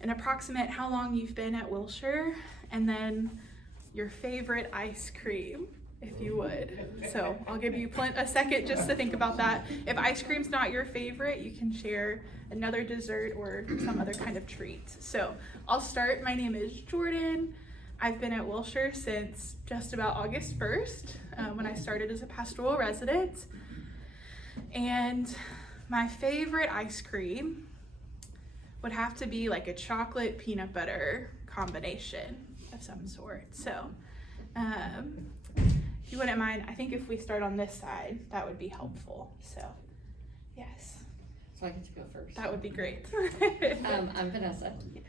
an approximate how long you've been at Wilshire, and then your favorite ice cream, if you would. So I'll give you a second just to think about that. If ice cream's not your favorite, you can share another dessert or some other kind of treat. So I'll start. My name is Jordan. I've been at Wilshire since just about August 1st, when I started as a pastoral resident. And my favorite ice cream would have to be like a chocolate peanut butter combination of some sort. So if you wouldn't mind, I think if we start on this side, that would be helpful. So yes. So I get to go first. That would be great. I'm Vanessa. Yes.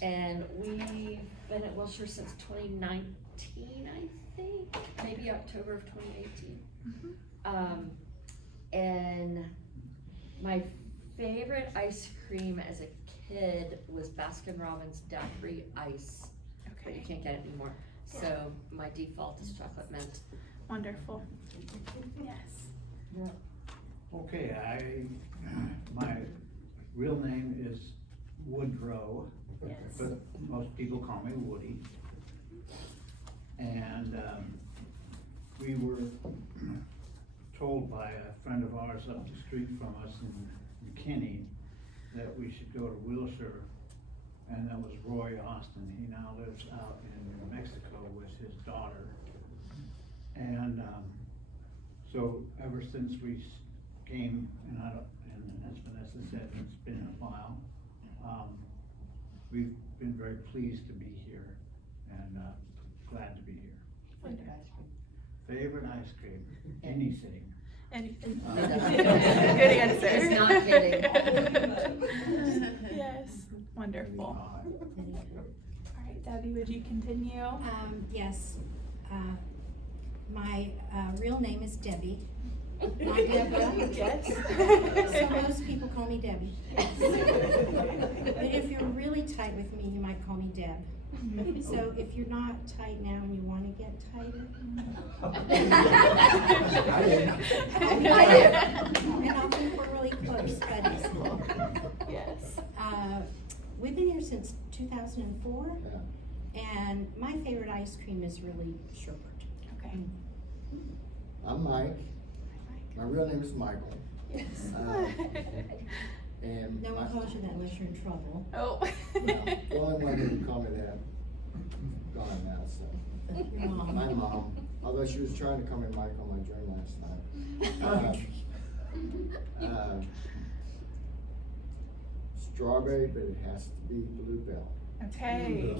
And we've been at Wilshire since 2019, I think, maybe October of 2018. Mm-hmm. And my favorite ice cream as a kid was Baskin Robbins daiquiri ice. But you can't get it anymore. So my default is chocolate mint. Wonderful. Yes. Yeah. Okay, my real name is Woodrow, Yes. but most people call me Woody. And we were told by a friend of ours up the street from us in McKinney that we should go to Wilshire, and that was Roy Austin. He now lives out in New Mexico with his daughter. And so ever since we came, and as Vanessa said, it's been a while, we've been very pleased to be here and glad to be here. Favorite ice cream? Anything. Anything. Good answer. He's not kidding. Yes. Wonderful. All right, Debbie, would you continue? Yes. My real name is Debbie, not Deborah. Yes. So most people call me Debbie. But if you're really tight with me, you might call me Deb. So if you're not tight now and you want to get tighter, and I'll think we're really close buddies. Yes. We've been here since 2004, and my favorite ice cream is really sherbet. Okay. I'm Mike. My real name is Michael. Yes. And No one calls you that unless you're in trouble. Oh. well, the only one that would call me that gone now, so. Your mom. My mom, although she was trying to call me Mike on my dream last night. Strawberry, but it has to be Bluebell. Okay.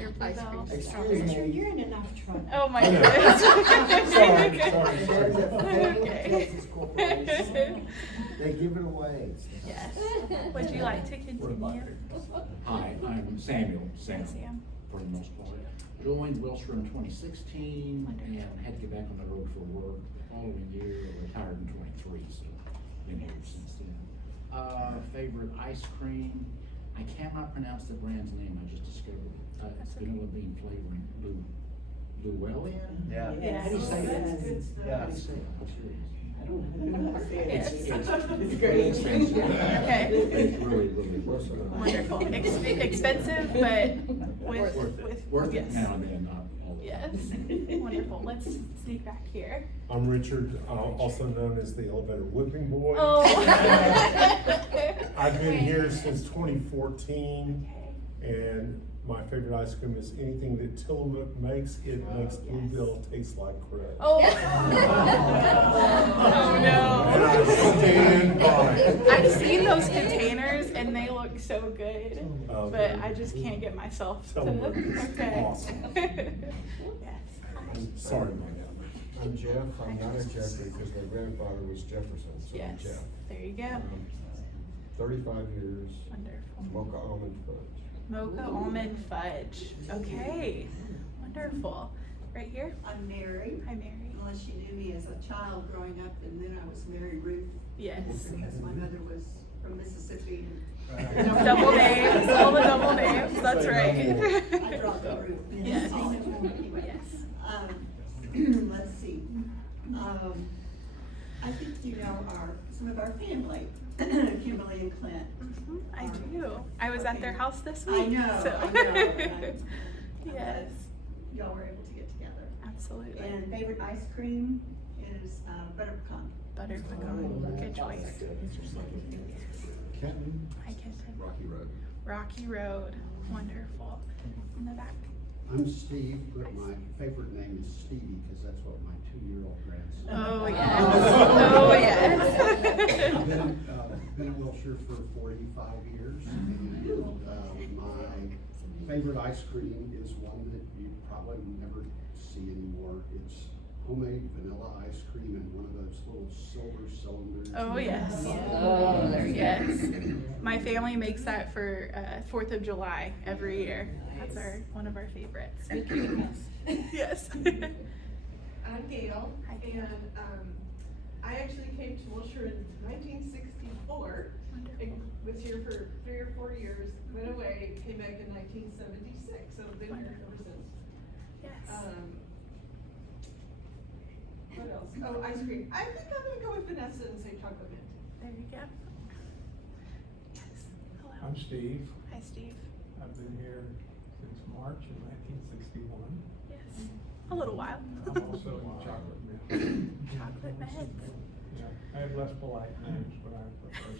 Your Ice bluebell. cream. Excuse me. You're in enough trouble. Oh my goodness. Sorry. Okay. Texas Corporation. They give it away. Yes. Would you like to continue? Hi, I'm Samuel. Hi, Sam. For the most part. Joined Wilshire in 2016 and had to get back on the road for work the following year. Retired in 23, so been here since then. Favorite ice cream? I cannot pronounce the brand's name. I just discovered it. It's vanilla bean flavoring. Llewellyn? Yeah. Yes. How do you say it? Yeah. How do you say it? I'm serious. Yes. It's very expensive. Okay. It's really, really worth it. Wonderful. Expensive, but with Worth it yes. now and then, not all the Yes. time. Wonderful. Let's sneak back here. I'm Richard, also known as the Elevator Whipping Boy. Oh. I've been here since 2014, and my favorite ice cream is anything that Tillamook makes. It makes Bluebell taste like crud. Oh. Oh no. And I stand by it. I've seen those containers and they look so good, Oh, but I just can't get myself to. Tillamook is Okay. awesome. Yes. Sorry, Mike. I'm Jeff. I'm not a Jeffrey because my grandfather was Jefferson, so I'm Yes. Jeff. There you go. 35 years, Wonderful. mocha almond fudge. Mocha almond fudge. Okay. Wonderful. Right here. I'm Mary, Hi, Mary. unless you knew me as a child growing up, and then I was Mary Ruth, Yes. because my mother was from Mississippi. Double names. All the double names. That's right. I dropped the Ruth. Yes. Anyway, Yes. let's see. I think you know our some of our family, Kimberly and Clint. I do. I was at their house this I week. know, so. I know. I'm Yes, Y'all were able to get together. absolutely. And favorite ice cream is butter pecan. Butter pecan. Good choice. Kenton, Hi, Kenton. Rocky Road. Rocky Road. Wonderful. In the back. I'm Steve, but my favorite name is Stevie because that's what my 2-year-old grandson. Oh, yes. Oh, yes. Been at Wilshire for 45 years, and my favorite ice cream is one that you probably never see anymore. It's homemade vanilla ice cream in one of those little silver cylinders. Oh, yes. Oh, there you go. Yes. My family makes that for 4th of July every year. That's one of our favorites. Yes. I'm Gail, Hi, Gail. and I actually came to Wilshire in 1964, and was here for 3 or 4 years, went away, came back in 1976, so I've been here ever since. Yes. What else? Oh, ice cream. I think I'm gonna go with Vanessa and say chocolate mint. There you go. Yes. Hello. I'm Steve. Hi, Steve. I've been here since March of 1961. Yes. A little while. I'm also in chocolate mint. Chocolate meds. Yeah, I have less polite names, but I prefer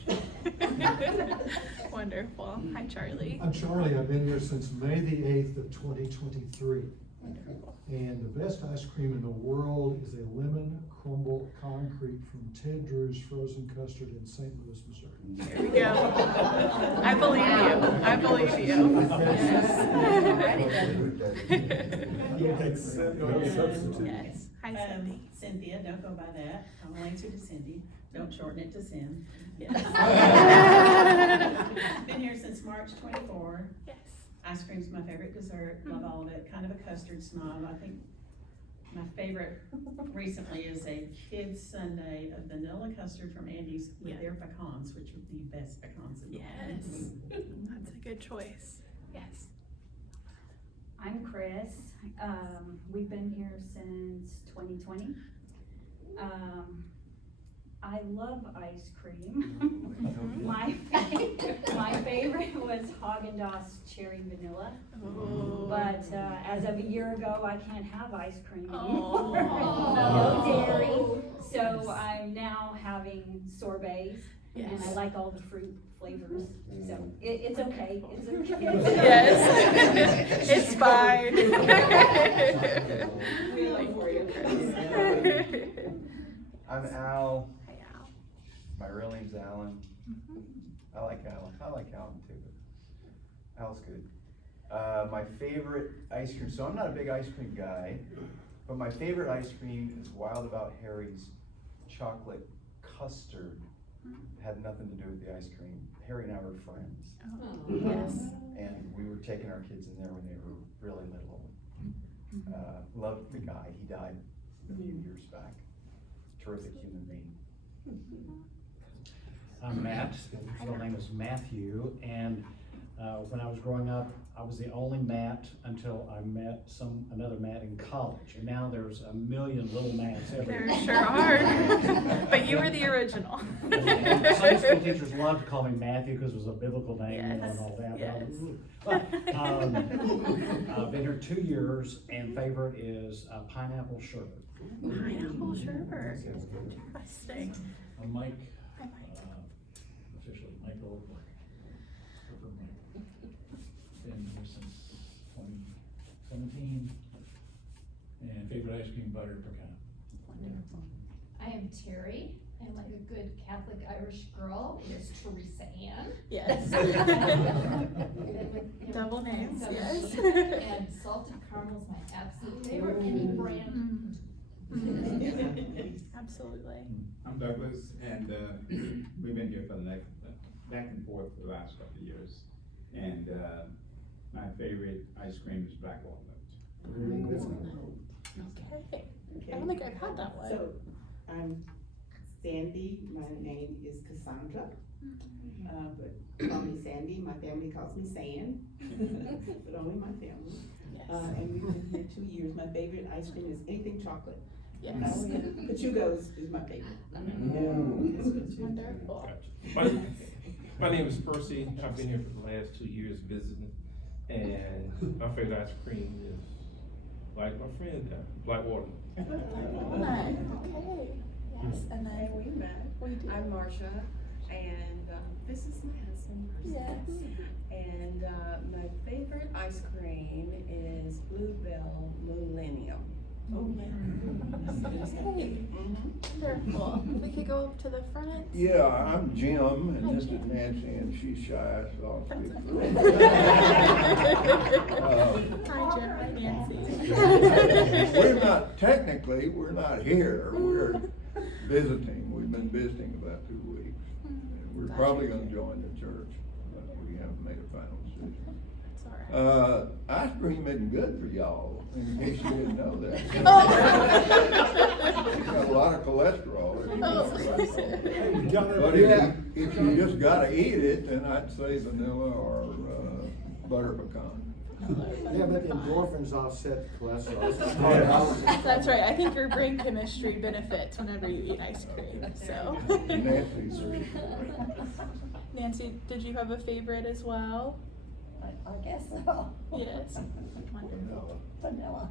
stuff. Wonderful. Hi, Charlie. I'm Charlie. I've been here since May the 8th of 2023. Wonderful. And the best ice cream in the world is a lemon crumble concrete from Ted Drew's Frozen Custard in St. Louis, Missouri. There we go. I believe you. I believe you. Yes. No substitute. Yes. Hi, Cindy. Cynthia, don't go by that. I'll answer to Cindy. Don't shorten it to Sin. Yes. Been here since March 24. Yes. Ice cream's my favorite dessert. Love all of it. Kind of a custard snob. I think my favorite recently is a kid's sundae of vanilla custard from Andy's with their pecans, which are the best pecans in the Yes. That's a good choice. Yes. I'm Chris. We've been here since 2020. I love ice cream. My favorite was Haagen-Dazs cherry vanilla. Oh. But as of a year ago, I can't have ice cream Oh. anymore. No dairy. So I'm now having sorbets. Yes. And I like all the fruit flavors. So it's okay. It's okay. Yes. It's fine. We love for you. I'm Al. Hi, Al. My real name's Alan. I like Alan. I like Alan too. Al's good. My favorite ice cream. So I'm not a big ice cream guy, but my favorite ice cream is Wild About Harry's chocolate custard. Had nothing to do with the ice cream. Harry and I were friends. Oh, yes. And we were taking our kids in there when they were really little. Loved the guy. He died a few years back. Terrific human being. I'm Matt, his real name is Matthew, and when I was growing up, I was the only Matt until I met another Matt in college, and now there's a million little Matts everywhere. There sure are. But you were the original. Sunday school teachers loved to call me Matthew because it was a biblical name, Yes. and all that. Yes. But I've been here 2 years, and favorite is pineapple sherbet. Pineapple sherbet. Interesting. I'm Mike, Hi, Mike. officially Michael. Prefer Mike. Been here since 2017. And favorite ice cream, butter pecan. Wonderful. I am Terry, and like a good Catholic Irish girl, it is Teresa Ann. Yes. Double names, Double yes. names. And salted caramel is my absolute favorite, any brand. Absolutely. I'm Douglas, and we've been here for the back and forth for the last couple of years. And my favorite ice cream is black walnut. Okay. I don't think I've had that one. So, I'm Sandy, my name is Cassandra, but call me Sandy, my family calls me San, but only my family. Yes. And we've been here 2 years. My favorite ice cream is anything chocolate. Yes. But Hugo's is my favorite. Wonderful. My name is Percy. I've been here for the last 2 years visiting, and my favorite ice cream is, like my friend, black watermelon. Okay. Yes, and then we met. I'm Marcia, and this is my husband. Yes. And my favorite ice cream is Bluebell Millennium. Oh, yeah. Wonderful. We could go up to the front. Yeah, I'm Jim, and this is Nancy, and she's shy, so I'll speak for her. Hi, Jim. Hi, Nancy. We're not here, we're visiting. We've been visiting about 2 weeks. And we're probably gonna join the church, but we haven't made a final decision. It's all right. Ice cream isn't good for y'all, in case you didn't know that. It's got a lot of cholesterol. But if you just gotta eat it, then I'd say vanilla or butter pecan. Yeah, but endorphins offset cholesterol. That's right. I think your brain chemistry benefits whenever you eat ice cream. So. Nancy, did you have a favorite as well? I guess so. Yes. Wonderful. Vanilla.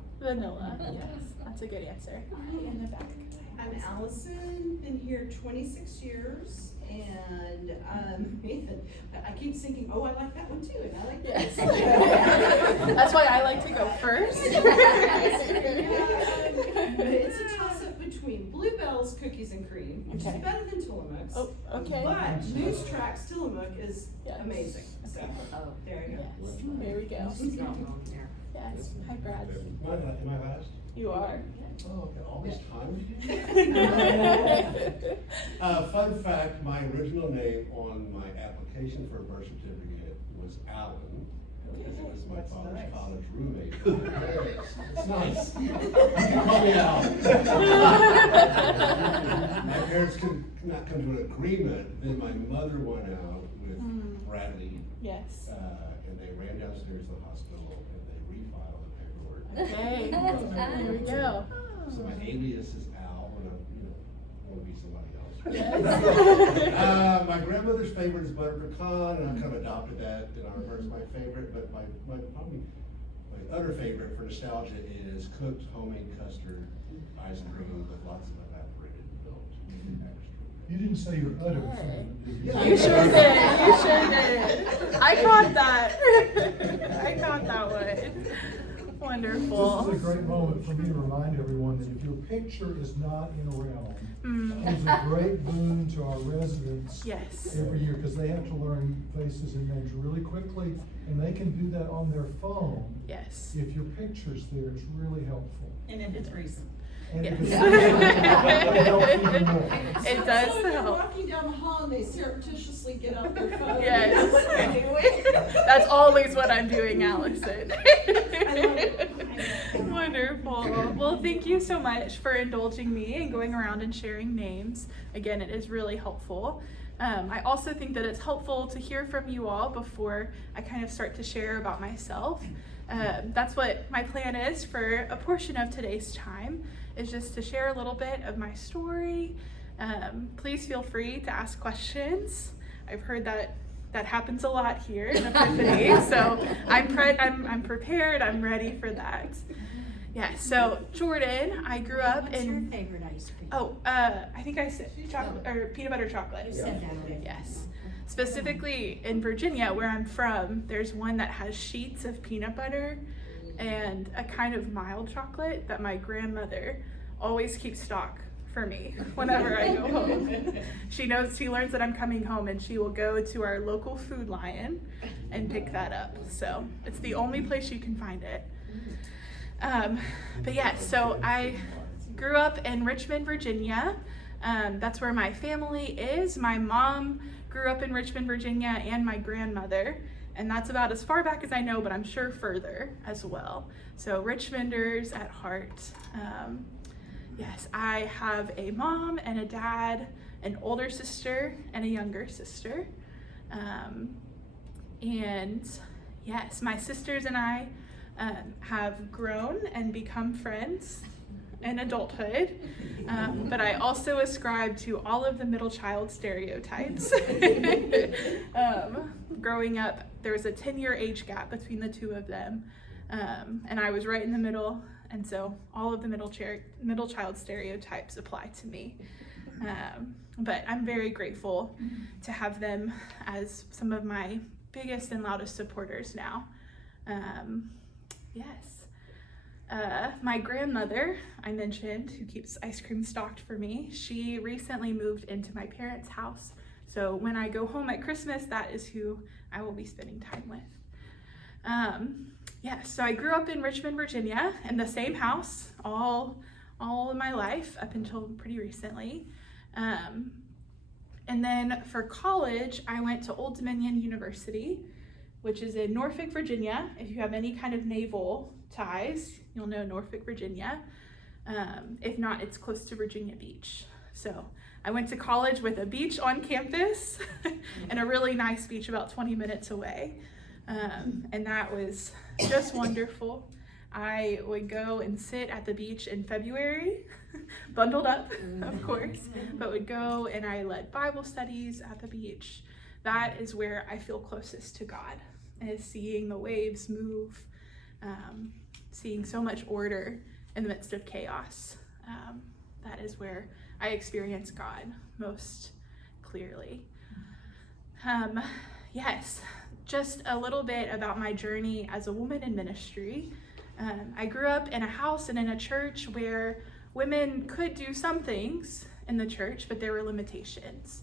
Yes, that's a good answer. In the back. I'm Allison, been here 26 years, and I keep thinking, oh, I like that one too, and I like Yes. this. That's why I like to go first. It's a toss-up between Bluebell's Cookies and Cream, which is better than Tillamook's. Oh, okay. But Moose Track's Tillamook is amazing. So, there you go. Yes. There we go. Yes. Hi, Brad. Am I last? You are. Oh, okay, all this time? Fun fact, my original name on my application for a birth certificate was Alan, because it was my father's college roommate. It's nice. You can call me Al. My parents could not come to an agreement, then my mother went out with Bradley. Yes. And they ran downstairs to the hospital and they refiled the paperwork. Okay. There we go. So my alias is Al, and I, want to be somebody else. Yes. My grandmother's favorite is butter pecan, and I've kind of adopted that in our verse, my favorite, but probably my other favorite for nostalgia is cooked homemade custard ice cream with lots of evaporated milk. You didn't say your other favorite, did you? You sure did. You sure did. I caught that. I caught that one. Wonderful. This is a great moment for me to remind everyone that if your picture is not in a realm, it's a great boon to our residents every year, because they have to learn faces and names really quickly, and they can do that on their phone. Yes. If your picture's there, it's really helpful. And if it's recent. And Yes. if it's It does So they're help. walking down the hall and they surreptitiously get out their phone. Yes. That's always what I'm doing, Allison. Wonderful. Well, thank you so much for indulging me and going around and sharing names. Again, it is really helpful. I also think that it's helpful to hear from you all before I kind of start to share about myself. That's what my plan is for a portion of today's time, is just to share a little bit of my story. Please feel free to ask questions. I've heard that happens a lot here in Epiphany, so I'm prepared, I'm ready for that. Yeah, so Jordan, I grew up What's in... your favorite ice cream? Oh, I think I said chocolate, or peanut butter chocolate. You said that already. Yes. Specifically in Virginia, where I'm from, there's one that has sheets of peanut butter and a kind of mild chocolate that my grandmother always keeps stock for me whenever I go home. She learns that I'm coming home, and she will go to our local Food Lion and pick that up. So it's the only place you can find it. But yeah, so I grew up in Richmond, Virginia. That's where my family is. My mom grew up in Richmond, Virginia, and my grandmother. And that's about as far back as I know, but I'm sure further as well. So Richmonders at heart. Yes, I have a mom and a dad, an older sister and a younger sister. And yes, my sisters and I have grown and become friends in adulthood, but I also ascribe to all of the middle child stereotypes. Growing up, there was a 10-year age gap between the two of them, and I was right in the middle, and so all of the middle child stereotypes apply to me. But I'm very grateful to have them as some of my biggest and loudest supporters now. Yes. My grandmother, I mentioned, who keeps ice cream stocked for me, she recently moved into my parents' house. So when I go home at Christmas, that is who I will be spending time with. So I grew up in Richmond, Virginia, in the same house all of my life up until pretty recently. And then for college, I went to Old Dominion University, which is in Norfolk, Virginia. If you have any kind of naval ties, you'll know Norfolk, Virginia. If not, it's close to Virginia Beach. So I went to college with a beach on campus and a really nice beach about 20 minutes away. And that was just wonderful. I would go and sit at the beach in February, bundled up, of course, but would go and I led Bible studies at the beach. That is where I feel closest to God, is seeing the waves move, seeing so much order in the midst of chaos. That is where I experience God most clearly. Yes, just a little bit about my journey as a woman in ministry. I grew up in a house and in a church where women could do some things in the church, but there were limitations.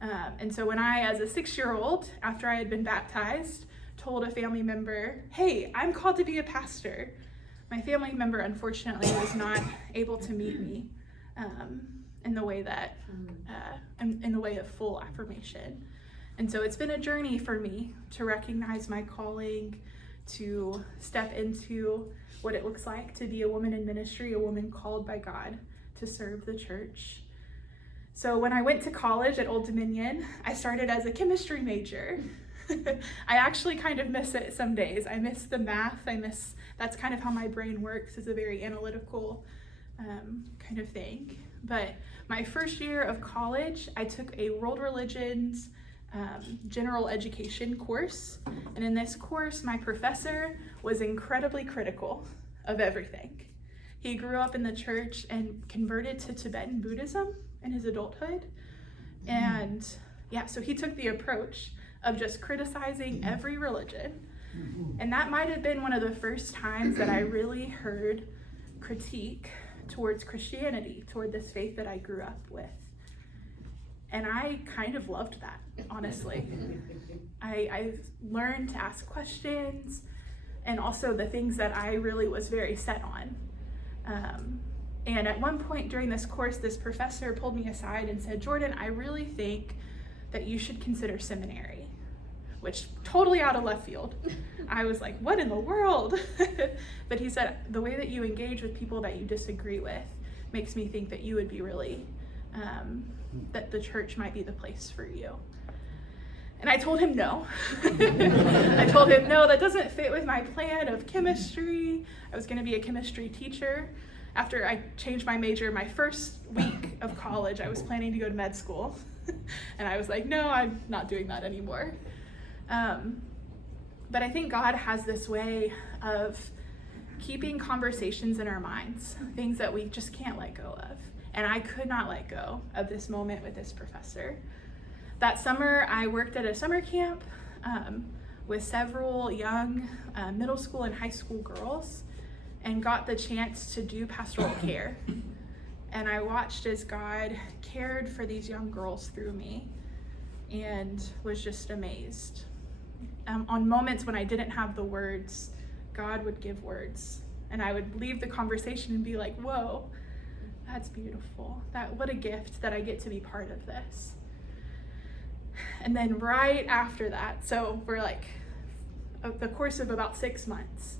And so when I, as a 6-year-old, after I had been baptized, told a family member, "Hey, I'm called to be a pastor," my family member unfortunately was not able to meet me in the way that, in the way of full affirmation. And so it's been a journey for me to recognize my calling, to step into what it looks like to be a woman in ministry, a woman called by God to serve the church. So when I went to college at Old Dominion, I started as a chemistry major. I actually kind of miss it some days. I miss the math. That's kind of how my brain works, is a very analytical kind of thing. But my first year of college, I took a world religions general education course. And in this course, my professor was incredibly critical of everything. He grew up in the church and converted to Tibetan Buddhism in his adulthood. And so he took the approach of just criticizing every religion. And that might have been one of the first times that I really heard critique towards Christianity, toward this faith that I grew up with. And I kind of loved that, honestly. I learned to ask questions, and also the things that I really was very set on. And at one point during this course, this professor pulled me aside and said, "Jordann, I really think that you should consider seminary," which totally out of left field. I was like, what in the world? But he said, "The way that you engage with people that you disagree with makes me think that you would be really, that the church might be the place for you." And I told him no. I told him, no, that doesn't fit with my plan of chemistry. I was gonna be a chemistry teacher. After I changed my major, my first week of college, I was planning to go to med school. And I was like, no, I'm not doing that anymore. But I think God has this way of keeping conversations in our minds, things that we just can't let go of. And I could not let go of this moment with this professor. That summer, I worked at a summer camp with several young middle school and high school girls, and got the chance to do pastoral care. And I watched as God cared for these young girls through me, and was just amazed. On moments when I didn't have the words, God would give words, and I would leave the conversation and be like, whoa, that's beautiful. What a gift that I get to be part of this. And then right after that, so for like the course of about 6 months,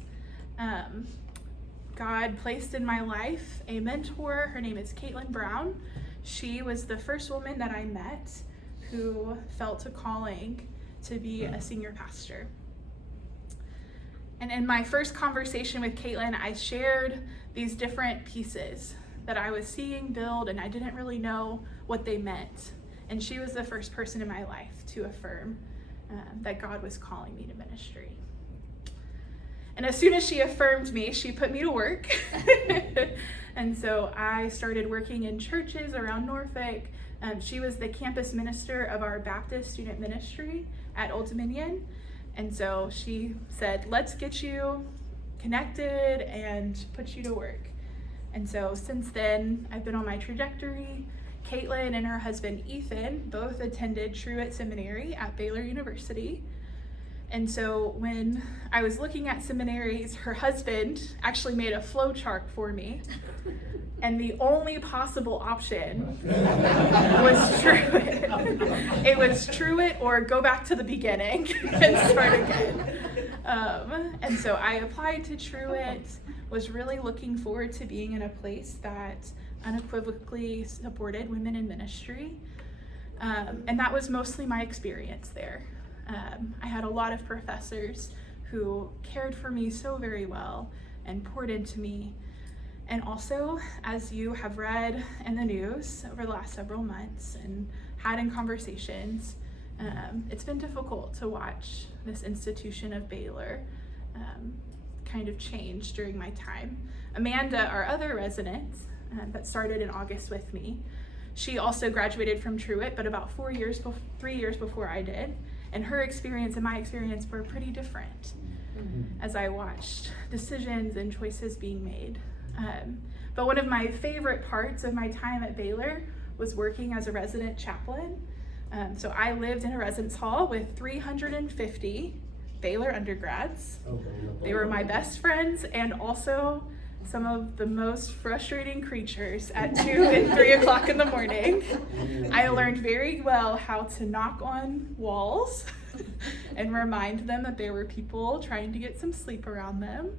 God placed in my life a mentor. Her name is Caitlin Brown. She was the first woman that I met who felt a calling to be a senior pastor. And in my first conversation with Caitlin, I shared these different pieces that I was seeing build, and I didn't really know what they meant. And she was the first person in my life to affirm that God was calling me to ministry. And as soon as she affirmed me, she put me to work. And so I started working in churches around Norfolk. She was the campus minister of our Baptist student ministry at Old Dominion. And so she said, let's get you connected and put you to work. And so since then, I've been on my trajectory. Caitlin and her husband Ethan both attended Truett Seminary at Baylor University. And so when I was looking at seminaries, her husband actually made a flow chart for me. And the only possible option was Truett. It was Truett or go back to the beginning and start again. And so I applied to Truett, was really looking forward to being in a place that unequivocally supported women in ministry. And that was mostly my experience there. I had a lot of professors who cared for me so very well and poured into me. And also, as you have read in the news over the last several months and had in conversations, it's been difficult to watch this institution of Baylor kind of change during my time. Amanda, our other resident that started in August with me, she also graduated from Truett, but about 3 years before I did. And her experience and my experience were pretty different as I watched decisions and choices being made. But one of my favorite parts of my time at Baylor was working as a resident chaplain. So I lived in a residence hall with 350 Baylor undergrads. They were my best friends and also some of the most frustrating creatures at 2 and 3 o'clock in the morning. I learned very well how to knock on walls and remind them that there were people trying to get some sleep around them.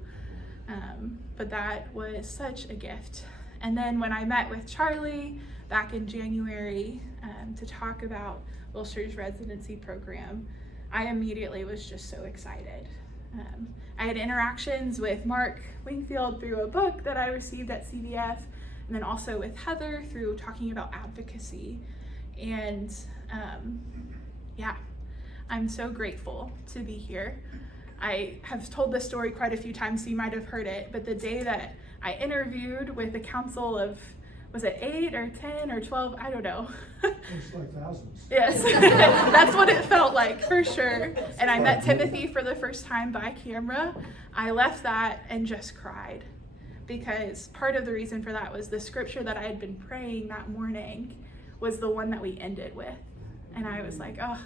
But that was such a gift. And then when I met with Charlie back in January to talk about Wilshire's residency program, I immediately was just so excited. I had interactions with Mark Wingfield through a book that I received at CVF, and then also with Heather through talking about advocacy. And yeah, I'm so grateful to be here. I have told this story quite a few times, so you might have heard it, but the day that I interviewed with a council of, was it 8 or 10 or 12? I don't know. It's like thousands. Yes, that's what it felt like for sure. And I met Timothy for the first time by camera. I left that and just cried, because part of the reason for that was the scripture that I had been praying that morning was the one that we ended with. And I was like, oh,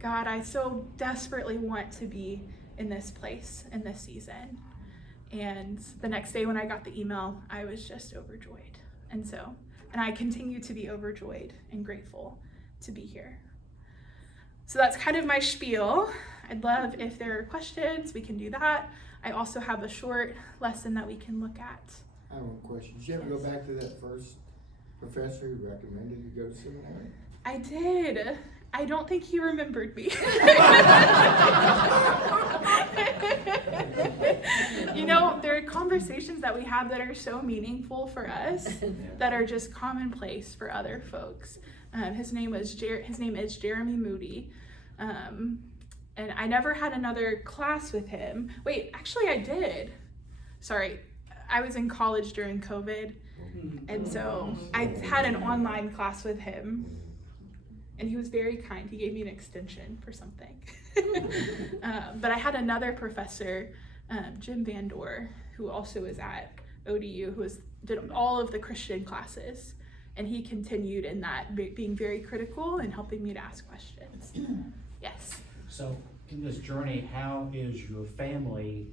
God, I so desperately want to be in this place in this season. And the next day when I got the email, I was just overjoyed. And I continue to be overjoyed and grateful to be here. So that's kind of my spiel. I'd love if there are questions, we can do that. I also have a short lesson that we can look at. I have one question. Did you ever go back to that first professor who recommended you go to seminary? I did. I don't think he remembered me. You know, there are conversations that we have that are so meaningful for us that are just commonplace for other folks. His name is Jeremy Moody. And I never had another class with him. Wait, actually I did. Sorry, I was in college during COVID. And so I had an online class with him. And he was very kind. He gave me an extension for something. But I had another professor, Jim Van Doore, who also was at ODU, who did all of the Christian classes. And he continued in that, being very critical and helping me to ask questions. Yes. So in this journey, how is your family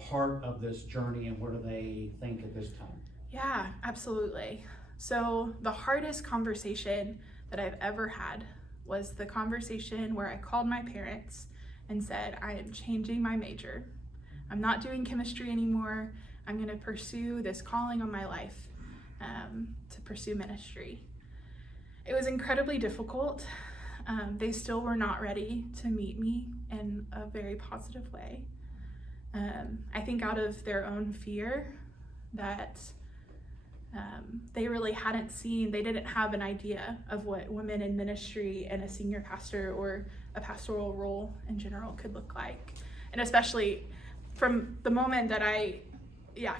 part of this journey, and what do they think at this time? Yeah, absolutely. So the hardest conversation that I've ever had was the conversation where I called my parents and said, I am changing my major. I'm not doing chemistry anymore. I'm going to pursue this calling on my life to pursue ministry. It was incredibly difficult. They still were not ready to meet me in a very positive way. I think out of their own fear, that they really hadn't seen. They didn't have an idea of what women in ministry and a senior pastor or a pastoral role in general could look like. And especially from the moment that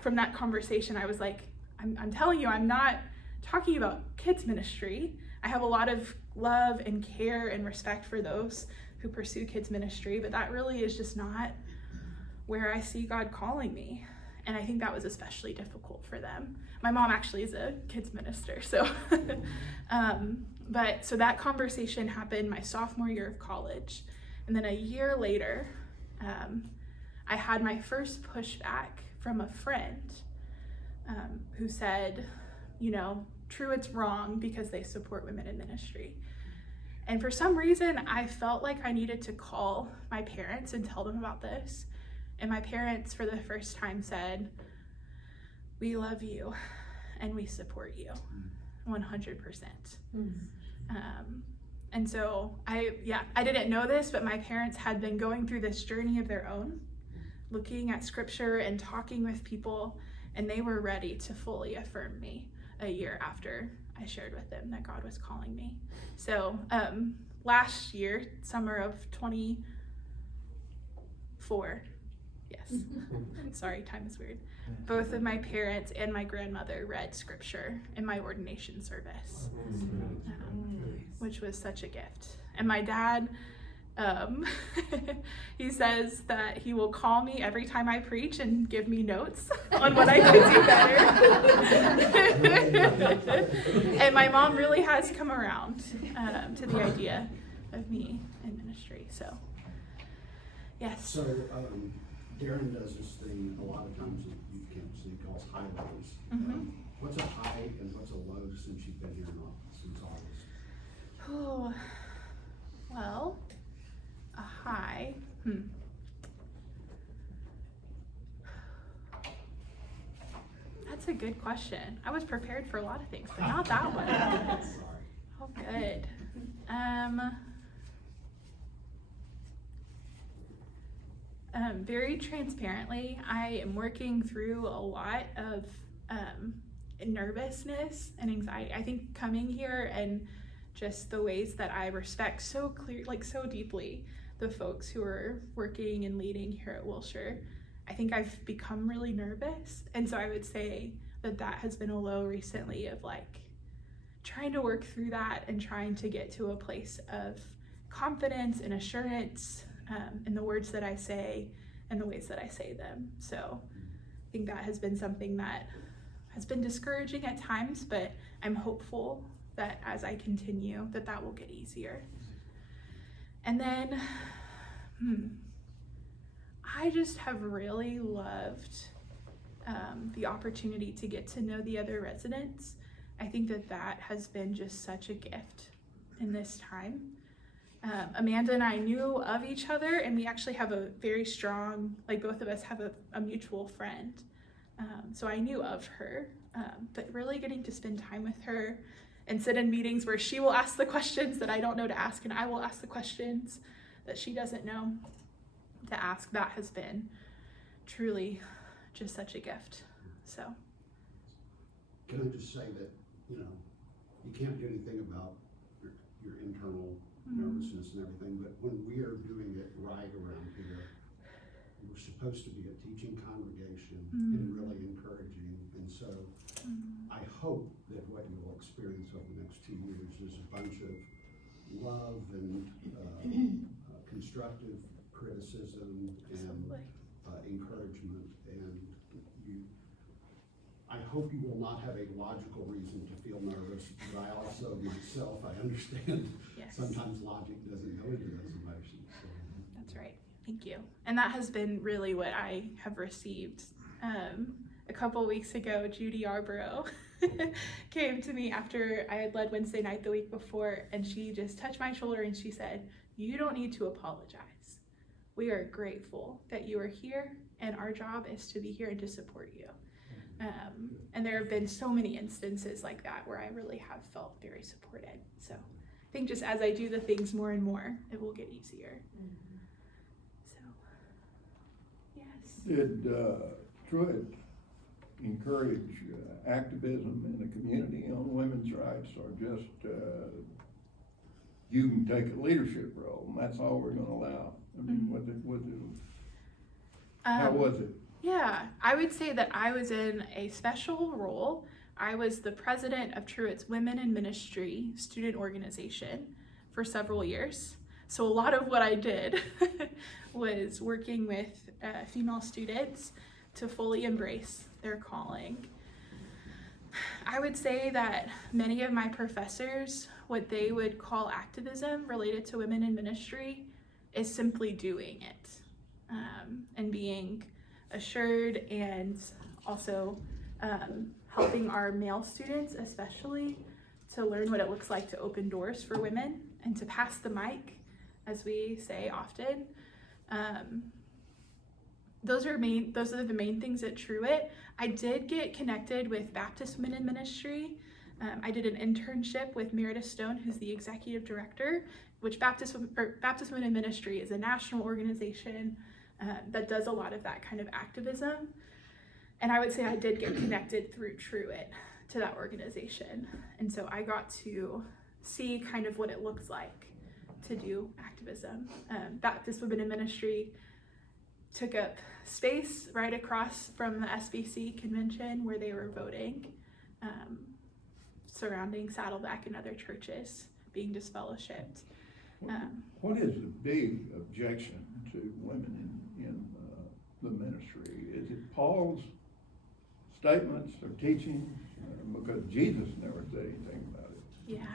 from that conversation, I was like, I'm telling you, I'm not talking about kids ministry. I have a lot of love and care and respect for those who pursue kids ministry, but that really is just not where I see God calling me. And I think that was especially difficult for them. My mom actually is a kids minister, so so that conversation happened my sophomore year of college. And then a year later, I had my first pushback from a friend who said, true, it's wrong because they support women in ministry. And for some reason, I felt like I needed to call my parents and tell them about this. And my parents, for the first time, said, we love you and we support you 100%. And so I didn't know this, but my parents had been going through this journey of their own, looking at scripture and talking with people, and they were ready to fully affirm me a year after I shared with them that God was calling me. So last year, summer of 24, yes, sorry, time is weird. Both of my parents and my grandmother read scripture in my ordination service, which was such a gift. And my dad, he says that he will call me every time I preach and give me notes on what I could do better. And my mom really has come around to the idea of me in ministry. So, yes. So, Darren does this thing a lot of times at youth camps, he calls high lows. What's a high and what's a low since you've been here since August? Oh, well, a high. That's a good question. I was prepared for a lot of things, but not that one. Sorry. Oh, good. Very transparently, I am working through a lot of nervousness and anxiety. I think coming here and just the ways that I respect so deeply the folks who are working and leading here at Wilshire, I think I've become really nervous. And so I would say that has been a low recently of trying to work through that and trying to get to a place of confidence and assurance in the words that I say and the ways that I say them. So I think that has been something that has been discouraging at times, but I'm hopeful that as I continue that will get easier. And then I just have really loved the opportunity to get to know the other residents. I think that has been just such a gift in this time. Amanda and I knew of each other, and we actually have a very strong, both of us have a mutual friend. So I knew of her, but really getting to spend time with her and sit in meetings where she will ask the questions that I don't know to ask, and I will ask the questions that she doesn't know to ask, that has been truly just such a gift. So. Can I just say that, you can't do anything about your internal nervousness and everything, but when we are doing it right around here, we're supposed to be a teaching congregation and really encouraging. And so I hope that what you will experience over the next 2 years is a bunch of love and constructive criticism and encouragement. And I hope you will not have a logical reason to feel nervous, but I also myself, I understand sometimes logic doesn't go into those emotions. So. That's right. Thank you. And that has been really what I have received. A couple weeks ago, Judy Arborough came to me after I had led Wednesday night the week before, and she just touched my shoulder and she said, "You don't need to apologize. We are grateful that you are here, and our job is to be here and to support you." And there have been so many instances like that where I really have felt very supported. So I think just as I do the things more and more, it will get easier. So, yes. Did Troy encourage activism in the community on women's rights, or just, you can take a leadership role, and that's all we're gonna allow? I mean, how was it? Yeah, I would say that I was in a special role. I was the president of Truett's Women in Ministry student organization for several years. So a lot of what I did was working with female students to fully embrace their calling. I would say that many of my professors, what they would call activism related to women in ministry, is simply doing it, and being assured, and also helping our male students especially to learn what it looks like to open doors for women and to pass the mic, as we say often. Those are the main things at Truett. I did get connected with Baptist Women in Ministry. I did an internship with Meredith Stone, who's the executive director, which Baptist Women in Ministry is a national organization that does a lot of that kind of activism. And I would say I did get connected through Truett to that organization. And so I got to see kind of what it looks like to do activism. Baptist Women in Ministry took up space right across from the SBC convention where they were voting, surrounding Saddleback and other churches being disfellowshipped. What is the big objection to women in the ministry? Is it Paul's statements or teachings? Because Jesus never said anything about it. Yeah,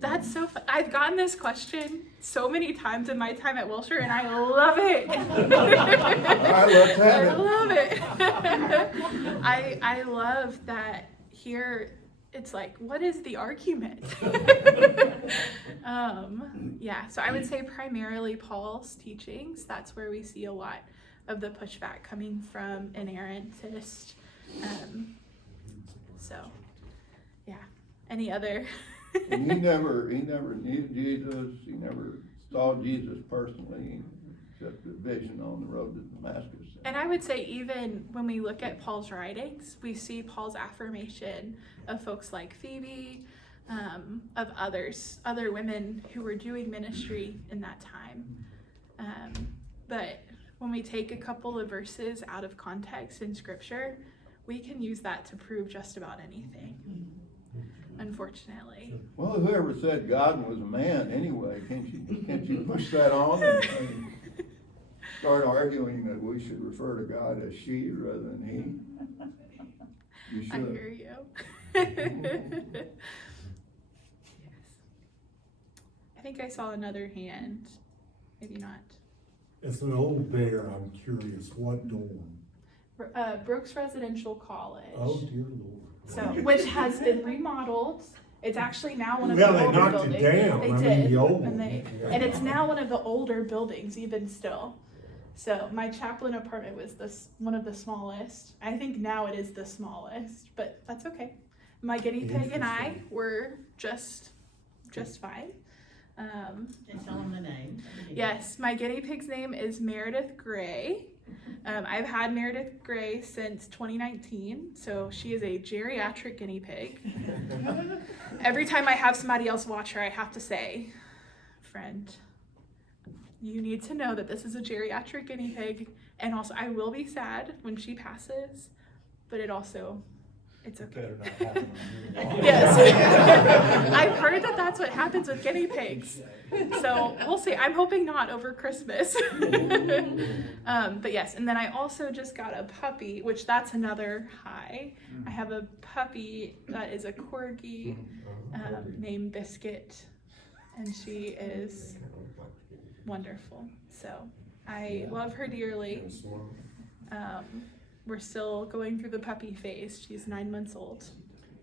that's so fun. I've gotten this question so many times in my time at Wilshire, and I love it. Let's have it. I love it. I love that here. It's like, what is the argument? Yeah, so I would say primarily Paul's teachings. That's where we see a lot of the pushback coming from inerrantists. So, yeah. Any other? And he never knew Jesus. He never saw Jesus personally, except the vision on the road to Damascus. And I would say even when we look at Paul's writings, we see Paul's affirmation of folks like Phoebe, of other women who were doing ministry in that time. But when we take a couple of verses out of context in scripture, we can use that to prove just about anything, unfortunately. Well, whoever said God was a man anyway, can't you push that on and start arguing that we should refer to God as she rather than he? You should. I hear you. Yes. I think I saw another hand. Maybe not. It's an old bear, I'm curious, what dorm? Brooks Residential College. Oh, dear Lord. So, which has been remodeled. It's actually now one of Well, the they older knocked buildings. it down. They I mean, did, the old and one. and it's now one of the older buildings, even still. So my chaplain apartment was one of the smallest. I think now it is the smallest, but that's okay. My guinea pig and I were just fine. And tell them the name. Yes, my guinea pig's name is Meredith Gray. I've had Meredith Gray since 2019, so she is a geriatric guinea pig. Every time I have somebody else watch her, I have to say, friend, you need to know that this is a geriatric guinea pig, and also I will be sad when she passes, but it's okay. Yes. I've heard that that's what happens with guinea pigs. So we'll see. I'm hoping not over Christmas. But yes, and then I also just got a puppy, which that's another high. I have a puppy that is a corgi named Biscuit, and she is wonderful. So I love her dearly. We're still going through the puppy phase. She's 9 months old.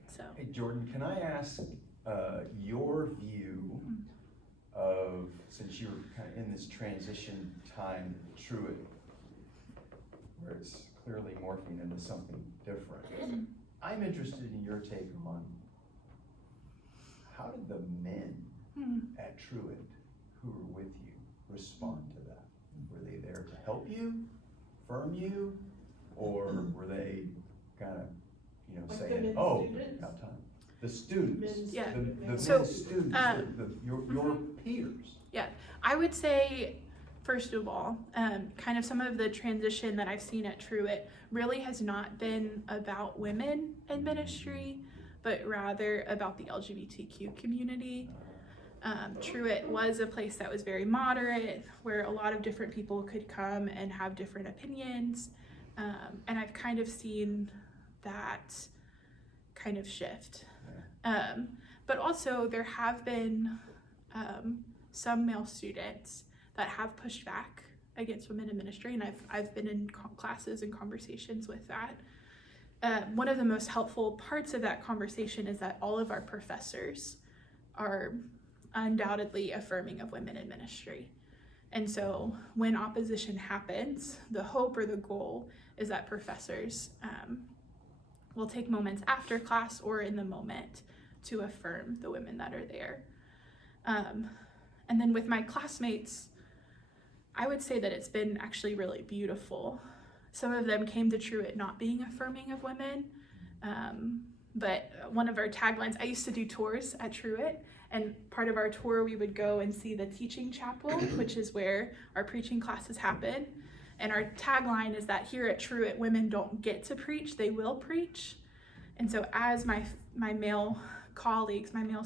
So. Hey Jordann, can I ask your view of, since you're kind of in this transition time at Truett, where it's clearly morphing into something different. I'm interested in your take on how did the men at Truett who were with you respond to that? Were they there to help you, affirm you, or were they kinda, you know, Like the saying, men's oh, students? about time. The students, Men's- Yeah. the men's So, students, your peers. Yeah, I would say, first of all, kind of some of the transition that I've seen at Truett really has not been about women in ministry, but rather about the LGBTQ community. Truett was a place that was very moderate, where a lot of different people could come and have different opinions, and I've kind of seen that kind of shift. But also there have been some male students that have pushed back against women in ministry, and I've been in classes and conversations with that. One of the most helpful parts of that conversation is that all of our professors are undoubtedly affirming of women in ministry. And so when opposition happens, the hope or the goal is that professors will take moments after class or in the moment to affirm the women that are there. And then with my classmates, I would say that it's been actually really beautiful. Some of them came to Truett not being affirming of women, but one of our taglines, I used to do tours at Truett, and part of our tour we would go and see the teaching chapel, which is where our preaching classes happen. And our tagline is that here at Truett, women don't get to preach, they will preach. And so as my male colleagues, my male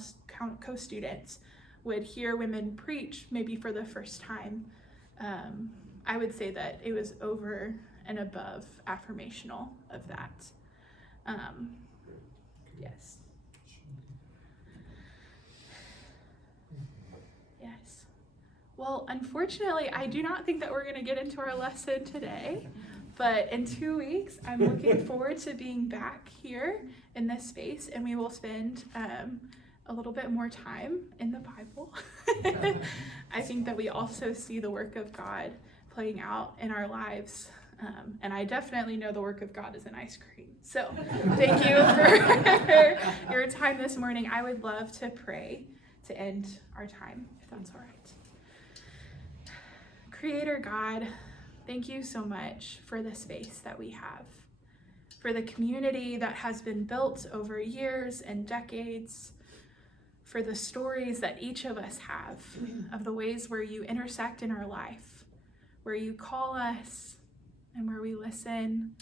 co-students would hear women preach maybe for the first time, I would say that it was over and above affirmational of that. Yes. Yes. Well, unfortunately, I do not think that we're going to get into our lesson today, but in 2 weeks, I'm looking forward to being back here in this space, and we will spend a little bit more time in the Bible. I think that we also see the work of God playing out in our lives, and I definitely know the work of God is in ice cream. So thank you for your time this morning. I would love to pray to end our time, if that's all right. Creator God, thank you so much for the space that we have, for the community that has been built over years and decades, for the stories that each of us have of the ways where you intersect in our life, where you call us and where we listen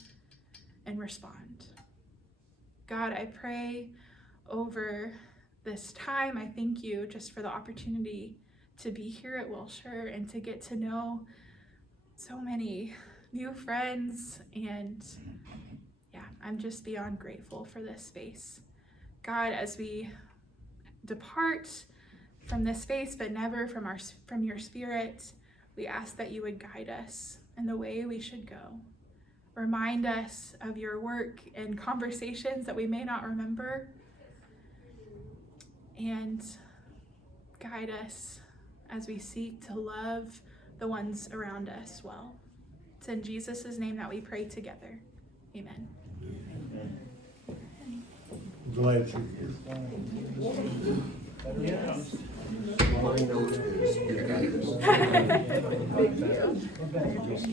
and respond. God, I pray over this time. I thank you just for the opportunity to be here at Wilshire and to get to know so many new friends, and yeah, I'm just beyond grateful for this space. God, as we depart from this space, but never from your Spirit, we ask that you would guide us in the way we should go. Remind us of your work and conversations that we may not remember, and guide us as we seek to love the ones around us well. It's in Jesus' name that we pray together. Amen. I'm glad you're here. Thank you.